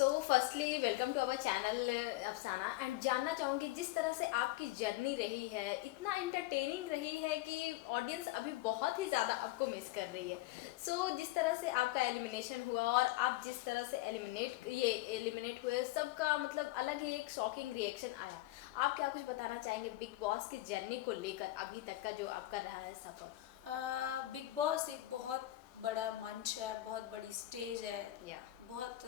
So firstly welcome to our channel Afsana and जानना चाहूँगी जिस तरह से आपकी जर्नी रही है इतना एंटरटेनिंग रही है कि ऑडियंस अभी बहुत ही ज़्यादा आपको मिस कर रही है। जिस तरह से आपका एलिमिनेशन हुआ और आप जिस तरह से एलिमिनेट हुए सबका मतलब अलग ही एक शॉकिंग रिएक्शन आया। आप क्या कुछ बताना चाहेंगे बिग बॉस की जर्नी को लेकर अभी तक का जो आपका रहा है सफ़र? बिग बॉस एक बहुत बड़ा मंच है, बहुत बड़ी स्टेज है। या बहुत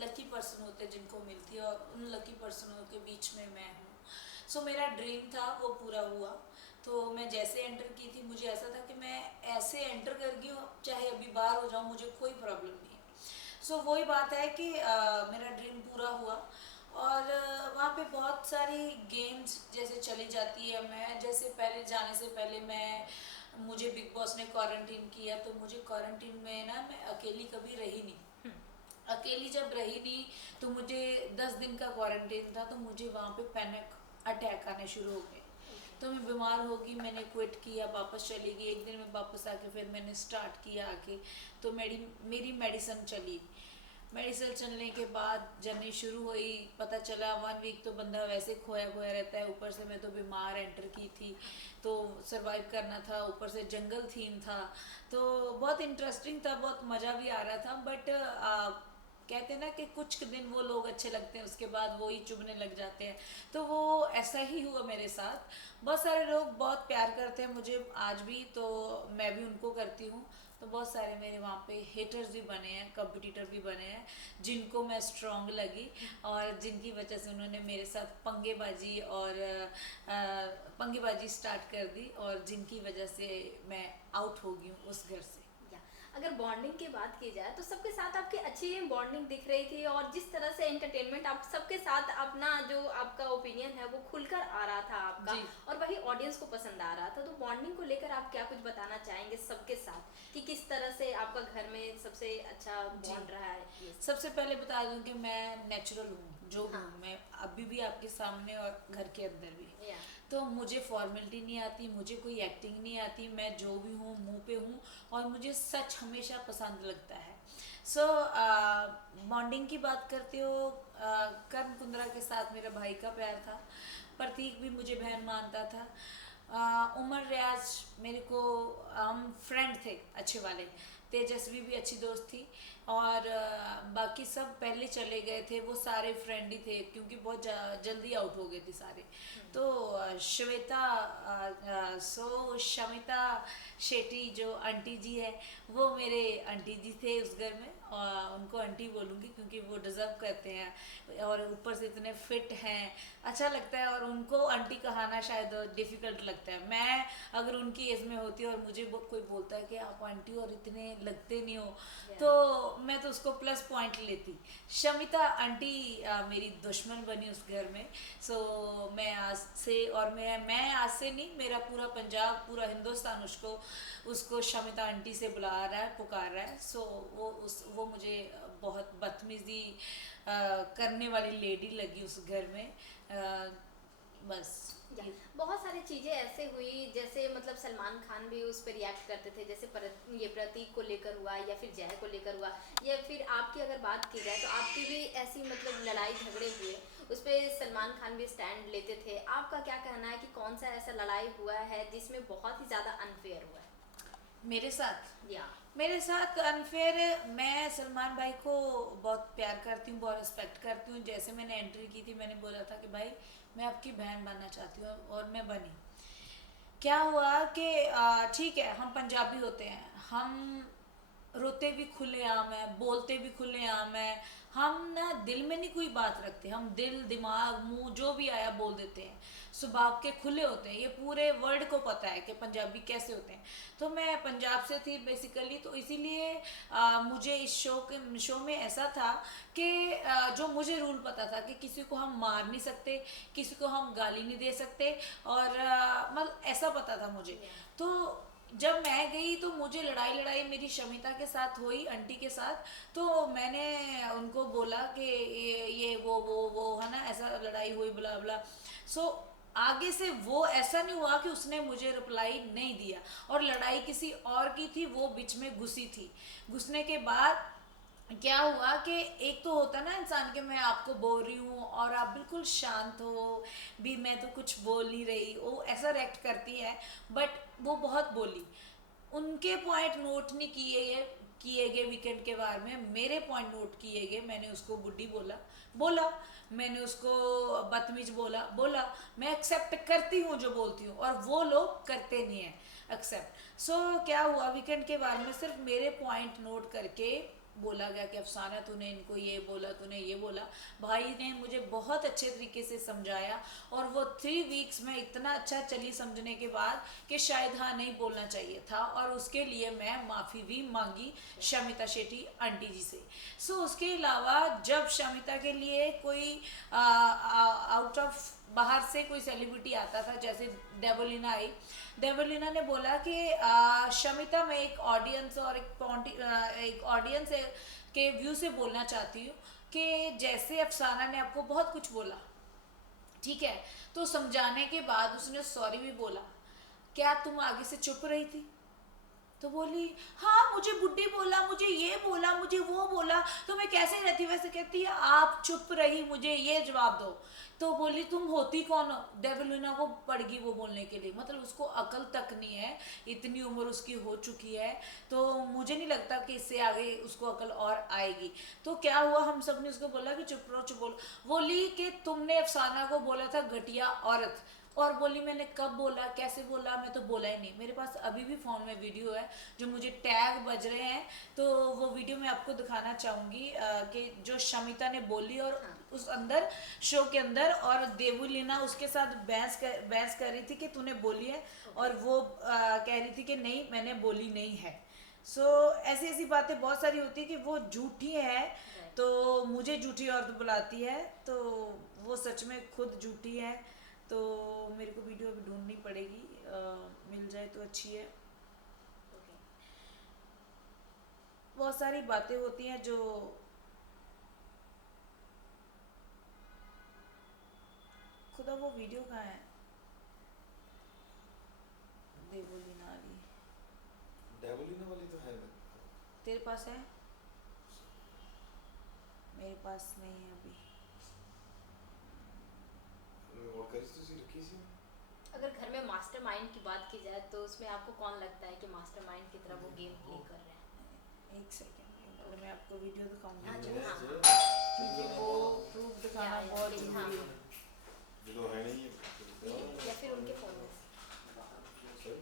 लकी पर्सन होते हैं जिनको मिलती है और उन लकी पर्सनों के बीच में मैं हूँ। मेरा ड्रीम था वो पूरा हुआ। तो मैं जैसे एंटर की थी मुझे ऐसा था कि मैं ऐसे एंटर कर गई हूँ, चाहे अभी बाहर हो जाऊँ मुझे कोई प्रॉब्लम नहीं है। वही बात है कि मेरा ड्रीम पूरा हुआ। और वहाँ पे बहुत सारी गेम्स जैसे चली जाती है। मैं जैसे पहले जाने से पहले मुझे बिग बॉस ने क्वारंटीन किया, तो मुझे क्वारंटीन में ना मैं अकेली कभी रही नहीं। अकेली जब रही नहीं तो मुझे 10 दिन का क्वारंटीन था, तो मुझे वहाँ पे पैनिक अटैक आने शुरू हो गए। तो मैं बीमार होगी, मैंने क्विट किया, वापस चली गई। एक दिन में वापस आके फिर मैंने स्टार्ट किया आके। तो मेरी मेडिसिन चली। मेडिसिन चलने के बाद जर्नी शुरू हुई। पता चला 1 वीक तो बंदा वैसे खोया खोया रहता है। ऊपर से मैं तो बीमार एंटर की थी, तो सरवाइव करना था। ऊपर से जंगल थीम था, तो बहुत इंटरेस्टिंग था, बहुत मज़ा भी आ रहा था। बट कहते हैं ना कि कुछ दिन वो लोग अच्छे लगते हैं, उसके बाद वो ही चुभने लग जाते हैं। तो वो ऐसा ही हुआ मेरे साथ। बहुत सारे लोग बहुत प्यार करते हैं मुझे आज भी, तो मैं भी उनको करती हूँ। तो बहुत सारे मेरे वहाँ पे हेटर्स भी बने हैं, कंपटीटर भी बने हैं, जिनको मैं स्ट्रांग लगी और जिनकी वजह से उन्होंने मेरे साथ पंगेबाजी स्टार्ट कर दी, और जिनकी वजह से मैं आउट हो गई हूँ उस घर से। या अगर बॉन्डिंग की बात की जाए तो सबके साथ आपकी अच्छी बॉन्डिंग दिख रही थी और जिस तरह से एंटरटेनमेंट आप सबके साथ अपना जो आपका ओपिनियन है वो खुलकर आ रहा था आपका, जी। और वही ऑडियंस को पसंद आ रहा था। तो बॉन्डिंग को लेकर आप क्या कुछ बताना चाहेंगे सबके साथ कि किस तरह से आपका घर में सबसे अच्छा जी, बॉन्ड रहा है ये सब? सबसे पहले बता दूं कि मैं नेचुरल हूँ, जो भी हाँ। हूँ मैं अभी भी आपके सामने और घर के अंदर भी। या तो मुझे फॉर्मेलिटी नहीं आती, मुझे कोई एक्टिंग नहीं आती। मैं जो भी हूँ मुंह पे हूँ, और मुझे सच हमेशा पसंद लगता है। बॉन्डिंग की बात करते हो, कर्ण कुंद्रा के साथ मेरा भाई का प्यार था। प्रतीक भी मुझे बहन मानता था। उमर रियाज मेरे को, हम फ्रेंड थे अच्छे वाले। तेजस्वी भी अच्छी दोस्त थी। और बाकी सब पहले चले गए थे, वो सारे फ्रेंड ही थे क्योंकि बहुत जल्दी आउट हो गए थे सारे। तो शमिता शेट्टी जो आंटी जी है, वो मेरे आंटी जी थे उस घर में, और उनको आंटी बोलूँगी क्योंकि वो डिज़र्व करते हैं और ऊपर से इतने फिट हैं। अच्छा लगता है, और उनको आंटी कहना शायद डिफ़िकल्ट लगता है। मैं अगर उनकी एज में होती और मुझे कोई बोलता है कि आप आंटी और इतने लगते नहीं हो, तो मैं तो उसको प्लस पॉइंट लेती। शमिता आंटी मेरी दुश्मन बनी उस घर में। मैं आज से, और मैं आज से नहीं, मेरा पूरा पंजाब, पूरा हिंदुस्तान उसको उसको शमिता आंटी से बुला रहा है, पुकार रहा है। वो मुझे बहुत बदतमीजी करने वाली लेडी लगी उस घर में। बस या ये। बहुत सारी चीज़ें ऐसे हुई जैसे मतलब सलमान खान भी उस पर रिएक्ट करते थे, जैसे ये प्रतीक को लेकर हुआ या फिर जय को लेकर हुआ, या फिर आपकी अगर बात की जाए तो आपकी भी ऐसी मतलब लड़ाई झगड़े हुए, उस पर सलमान खान भी स्टैंड लेते थे। आपका क्या कहना है कि कौन सा ऐसा लड़ाई हुआ है जिसमें बहुत ही ज़्यादा अनफेयर हुआ है? मेरे साथ या मेरे साथ अनफेयर, मैं सलमान भाई को बहुत प्यार करती हूँ, बहुत रिस्पेक्ट करती हूँ। जैसे मैंने एंट्री की थी मैंने बोला था कि भाई मैं आपकी बहन बनना चाहती हूँ, और मैं बनी। क्या हुआ कि ठीक है, हम पंजाबी होते हैं, हम रोते भी खुले आम है, बोलते भी खुले आम है। हम ना दिल में नहीं कोई बात रखते, हम दिल दिमाग मुंह जो भी आया बोल देते हैं। स्वभाव के खुले होते हैं, ये पूरे वर्ल्ड को पता है कि पंजाबी कैसे होते हैं। तो मैं पंजाब से थी बेसिकली, तो इसीलिए मुझे इस शो में ऐसा था कि जो मुझे रूल पता था कि किसी को हम मार नहीं सकते, किसी को हम गाली नहीं दे सकते, और मतलब ऐसा पता था मुझे। तो जब मैं गई तो मुझे लड़ाई लड़ाई मेरी शमिता के साथ हुई, आंटी के साथ। तो मैंने उनको बोला कि ये वो है ना, ऐसा लड़ाई हुई बुला बुला। सो आगे से वो ऐसा नहीं हुआ कि उसने मुझे रिप्लाई नहीं दिया, और लड़ाई किसी और की थी, वो बीच में घुसी थी। घुसने के बाद क्या हुआ कि एक तो होता ना इंसान के मैं आपको बोल रही हूँ और आप बिल्कुल शांत हो, भी मैं तो कुछ बोल नहीं रही, वो ऐसा रिएक्ट करती है। बट वो बहुत बोली, उनके पॉइंट नोट नहीं किए गए वीकेंड के बारे में, मेरे पॉइंट नोट किए गए। मैंने उसको बुड्ढी बोला, बोला, मैंने उसको बदतमीज बोला, बोला। मैं एक्सेप्ट करती हूँ जो बोलती हूँ, और वो लोग करते नहीं है एक्सेप्ट। सो क्या हुआ, वीकेंड के बारे में सिर्फ मेरे पॉइंट नोट करके बोला गया कि अफसाना तूने इनको ये बोला, तूने ये बोला। भाई ने मुझे बहुत अच्छे तरीके से समझाया, और वो 3 वीक्स में इतना अच्छा चली समझने के बाद कि शायद हाँ नहीं बोलना चाहिए था, और उसके लिए मैं माफ़ी भी मांगी शमिता शेट्टी आंटी जी से। सो उसके अलावा जब शमिता के लिए कोई आउट ऑफ बाहर से कोई सेलिब्रिटी आता था, जैसे देवलीना आई, देवलीना ने बोला कि शमिता, मैं एक ऑडियंस और एक ऑडियंस के व्यू से बोलना चाहती हूँ कि जैसे अफसाना ने आपको बहुत कुछ बोला, ठीक है, तो समझाने के बाद उसने सॉरी भी बोला, क्या तुम आगे से चुप रही थी? तो बोली हाँ, मुझे बुड्ढी बोला, मुझे ये बोला, मुझे वो बोला, तो मैं कैसे रहती? वैसे कहती है आप चुप रही, मुझे ये जवाब दो। तो बोली तुम होती कौन हो? देवलीना को पड़ गई वो बोलने के लिए, मतलब उसको अकल तक नहीं है, इतनी उम्र उसकी हो चुकी है। तो मुझे नहीं लगता कि इससे आगे उसको अकल और आएगी। तो क्या हुआ, हम सब ने उसको बोला कि चुप रहो, चुप बोलो। बोली कि तुमने अफसाना को बोला था घटिया औरत, और बोली मैंने कब बोला, कैसे बोला? मैं तो बोला ही नहीं। मेरे पास अभी भी फ़ोन में वीडियो है जो मुझे टैग बज रहे हैं, तो वो वीडियो मैं आपको दिखाना चाहूँगी कि जो शमिता ने बोली, और हाँ। उस अंदर शो के अंदर, और देवलीना उसके साथ बहस कर रही थी कि तूने बोली है, और वो कह रही थी कि नहीं मैंने बोली नहीं है। सो ऐसी ऐसी बातें बहुत सारी होती है कि वो झूठी है, तो मुझे झूठी औरत बुलाती है, तो वो सच में खुद झूठी है। तो मेरे को वीडियो अभी ढूंढनी पड़ेगी, मिल जाए तो अच्छी है। ओके। बहुत सारी बातें होती हैं जो, खुदा वो वीडियो कहाँ है? देवलीना वाली डेवलिना वाली तो है तेरे पास है? मेरे पास नहीं है अभी। और करी तुसी रखी सी। अगर घर में मास्टरमाइंड की बात की जाए तो उसमें आपको कौन लगता है कि मास्टरमाइंड की तरह वो गेम प्ले कर रहे हैं? एक सेकेंड, पहले मैं आपको वीडियो दिखाऊंगी, हाँ जी, हाँ, क्योंकि वो प्रूफ दिखाना या बहुत फिर हाँ, जरूरी है। जो है नहीं या फिर उनके फ़ोन में। सही।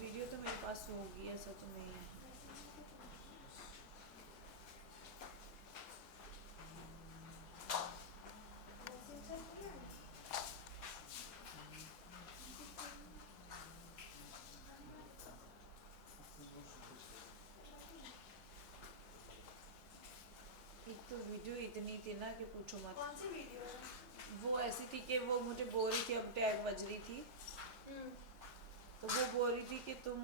वीडियो तो मेरे पास होगी, ऐसा तो नहीं है। एक तो वीडियो इतनी थी ना कि पूछो मत। कौन सी वीडियो है? वो ऐसी थी कि वो मुझे बोल रही थी, अब टैग बज रही थी, तो वो बोल रही थी कि तुम,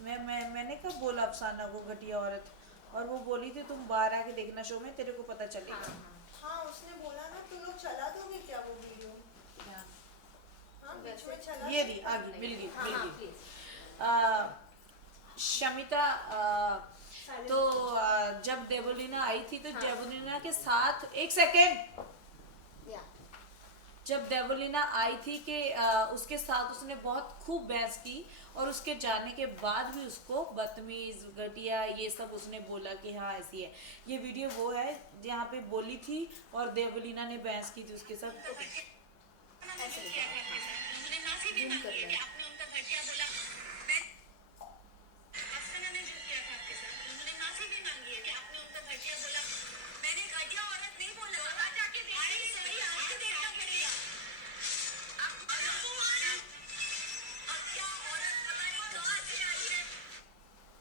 मैंने कब बोला अफसाना को घटिया औरत? और वो बोली थी तुम बाहर आके देखना शो में, तेरे को पता हाँ, चलेगा। हाँ, हाँ, उसने बोला ना तुम लोग चला दोगे क्या वो वीडियो? क्या? हाँ, बीच में वैसे चला ये दोगे? रही, आ गई, मिल गई, हाँ, मिल हाँ, गई। प्लीज। शमिता, तो जब देवलीना आई थी तो हाँ। देवलीना के साथ, एक सेकेंड, या जब देवलीना आई थी कि उसके साथ उसने बहुत खूब बहस की, और उसके जाने के बाद भी उसको बदतमीज, घटिया, ये सब उसने बोला कि हाँ ऐसी है। ये वीडियो वो है जहाँ पे बोली थी और देवलीना ने बहस की थी उसके साथ। ऐसे जूम कर लो।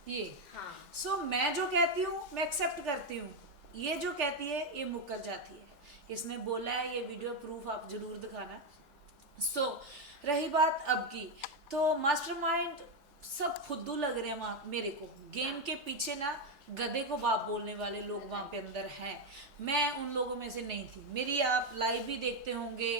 ये हाँ, सो मैं जो कहती हूँ मैं एक्सेप्ट करती हूँ, ये जो कहती है ये मुकर जाती है। इसने बोला है, ये वीडियो प्रूफ आप जरूर दिखाना। सो रही बात अब की, तो मास्टरमाइंड सब फुद्दू लग रहे हैं वहाँ मेरे को। गेम के पीछे ना गधे को बाप बोलने वाले लोग वहाँ पे अंदर हैं। मैं उन लोगों में से नहीं थी। मेरी आप लाइव भी देखते होंगे,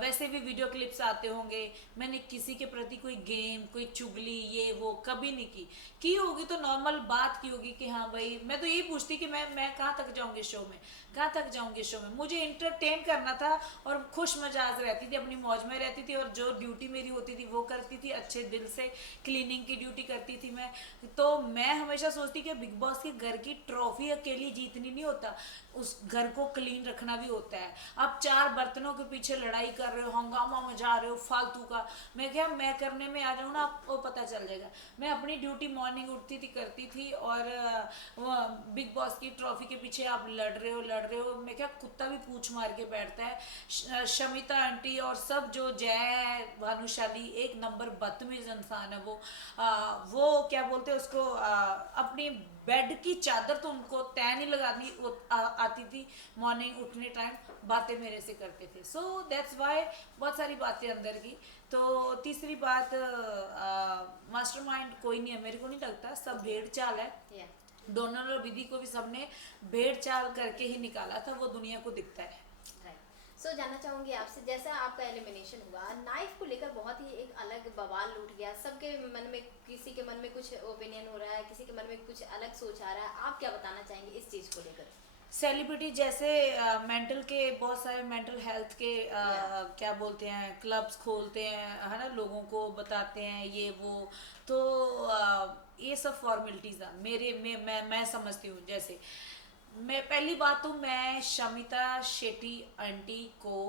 वैसे भी वीडियो क्लिप्स आते होंगे, मैंने किसी के प्रति कोई गेम, कोई चुगली ये वो कभी नहीं की होगी तो नॉर्मल बात की होगी कि हाँ भाई, मैं तो यही पूछती कि मैं कहाँ तक जाऊंगी शो में, कहाँ तक जाऊंगी शो में। मुझे इंटरटेन करना था और खुश मजाज रहती थी, अपनी मौज में रहती थी और जो ड्यूटी मेरी होती थी वो करती थी अच्छे दिल से। क्लीनिंग की ड्यूटी करती थी मैं। तो मैं हमेशा सोचती कि बिग बॉस के घर की ट्रॉफी अकेली जीतनी नहीं होता, उस घर को क्लीन रखना भी होता है। आप 4 बर्तनों के पीछे लड़ाई कर रहे हो, हंगामा मचा रहे हो फालतू का, मैं क्या, मैं करने में आ जाऊँ ना, आपको पता चल जाएगा। मैं अपनी ड्यूटी मॉर्निंग उठती थी करती थी, और वो बिग बॉस की ट्रॉफी के पीछे आप लड़ रहे हो, मैं क्या, कुत्ता भी पूछ मार के बैठता है। शमिता आंटी और सब जो जय भानुशाली, एक नंबर बदतमीज इंसान है वो क्या बोलते हैं उसको, अपनी बेड की चादर तो उनको तय नहीं लगानी आती थी। मॉर्निंग उठने टाइम बातें मेरे से करते थे। सो दैट्स वाई बहुत सारी बातें अंदर की। तो तीसरी बात, मास्टरमाइंड कोई नहीं है, मेरे को नहीं लगता, सब भेड़ चाल है। Yeah. डोनर और विधि को भी सबने भेड़ चाल करके ही निकाला था, वो दुनिया को दिखता है। सो जानना चाहूंगी आपसे, जैसा आपका एलिमिनेशन हुआ, नाइफ को लेकर बहुत ही एक अलग बवाल उठ गया सबके मन में, किसी के मन में कुछ ओपिनियन हो रहा है, किसी के मन में कुछ अलग सोच आ रहा है, आप क्या बताना चाहेंगे इस चीज को लेकर? सेलिब्रिटी जैसे मेंटल के बहुत सारे मेंटल हेल्थ के क्या बोलते हैं, क्लब्स खोलते हैं, है ना, लोगों को बताते हैं ये वो, तो ये सब फॉर्मेलिटीज है मेरे में। मैं समझती हूँ, जैसे मैं पहली बात तो मैं शमिता शेट्टी आंटी को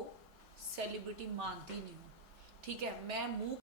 सेलिब्रिटी मानती नहीं हूँ, ठीक है। मैं मुंह